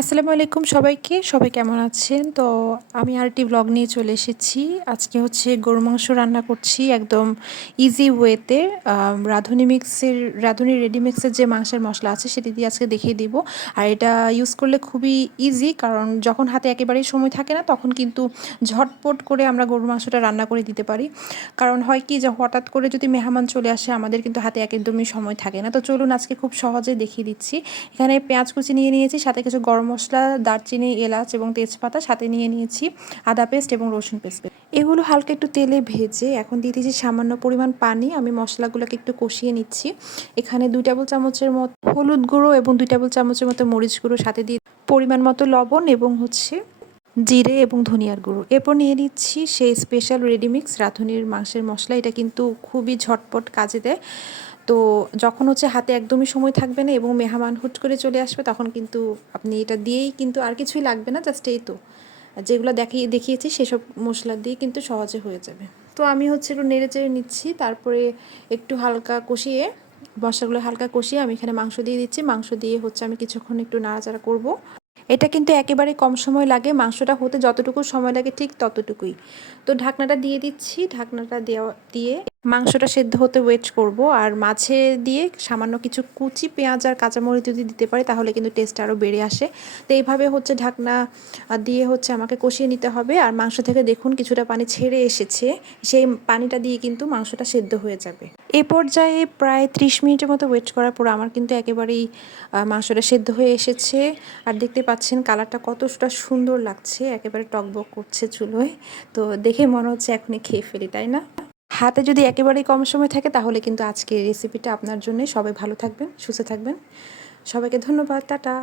আসসালামু আলাইকুম সবাইকে। সবাই কেমন আছেন? তো আমি আরেকটি ব্লগ নিয়ে চলে এসেছি। আজকে হচ্ছে গরুর মাংস রান্না করছি একদম ইজি ওয়েতে। রাঁধুনি রেডি মিক্সের যে মাংসের মশলা আছে সেটি দিয়ে আজকে দেখিয়ে দিব। আর এটা ইউজ করলে খুবই ইজি, কারণ যখন হাতে একেবারেই সময় থাকে না তখন কিন্তু ঝটপট করে আমরা গরুর মাংসটা রান্না করে দিতে পারি। কারণ হয় কি, যে হঠাৎ করে যদি মেহমান চলে আসে আমাদের কিন্তু হাতে একদমই সময় থাকে না। তো চলুন আজকে খুব সহজে দেখিয়ে দিচ্ছি। এখানে পেঁয়াজ কুচি নিয়ে নিয়েছি, সাথে কিছু গরম মশলা, দারচিনি, এলাচ এবং তেজপাতা, সাথে নিয়ে নিয়েছি আদা পেস্ট এবং রসুন পেস্ট। এগুলো হালকা একটু তেলে ভেজে এখন দিয়ে দিয়েছি সামান্য পরিমাণ পানি। আমি মশলাগুলোকে একটু কষিয়ে নিচ্ছি। এখানে 2 টেবিল চামচের মতো হলুদ গুঁড়ো এবং 2 টেবিল চামচের মতো মরিচ গুঁড়ো, সাথে দিয়ে পরিমাণ মতো লবণ এবং জিরে এবং ধনিয়ার গুঁড়ো। এরপর নিয়ে নিচ্ছি সেই স্পেশাল রেডিমিক্স রাঁধুনির মাংসের মশলা। এটা কিন্তু খুবই ঝটপট কাজে দেয়। তো যখন হাতে একদমই সময় থাকবে না এবং মেহমান হুট করে চলে আসবে, তখন কিন্তু আপনি এটা দিয়েই কিন্তু আর কিছুই লাগবে না, জাস্ট এই তো যেগুলো দেখিয়েছি সেসব মশলা দিয়ে কিন্তু সহজে হয়ে যাবে। তো আমি একটু নেড়ে চেড়ে নিচ্ছি, তারপরে একটু হালকা কষিয়ে মশলাগুলো হালকা কষিয়ে আমি এখানে মাংস দিয়ে দিচ্ছি। মাংস দিয়ে আমি কিছুক্ষণ একটু নাড়াচাড়া করব। এটা কিন্তু একেবারে কম সময় লাগে, মাংসটা হতে যতটুকু সময় লাগে ঠিক ততটুকুই। তো ঢাকনাটা দিয়ে দিচ্ছি। ঢাকনাটা দিয়ে মাংসটা সেদ্ধ হতে ওয়েট করব। আর মাঝে দিয়ে সামান্য কিছু কুচি পেঁয়াজ আর কাঁচামরিচ যদি দিতে পারি তাহলে কিন্তু টেস্ট আরও বেড়ে আসে। তো এইভাবে ঢাকনা দিয়ে আমাকে কষিয়ে নিতে হবে। আর মাংস থেকে দেখুন কিছুটা পানি ছেড়ে এসেছে, সেই পানিটা দিয়ে কিন্তু মাংসটা সেদ্ধ হয়ে যাবে। এ পর্যায়ে প্রায় 30 মিনিটের মতো ওয়েট করার পর আমার কিন্তু একেবারেই মাংসটা সেদ্ধ হয়ে এসেছে। আর দেখতে পাচ্ছেন কালারটা কতটা সুন্দর লাগছে, একেবারে টকবক করছে চুলোয়। তো দেখে মনে হচ্ছে এখনই খেয়ে ফেলি, তাই না? হাতে যদি একেবারেই কম সময় থাকে তাহলে কিন্তু আজকের রেসিপিটা আপনার জন্য। সবাই ভালো থাকবেন, সুস্থ থাকবেন। সবাইকে ধন্যবাদ, টাটা।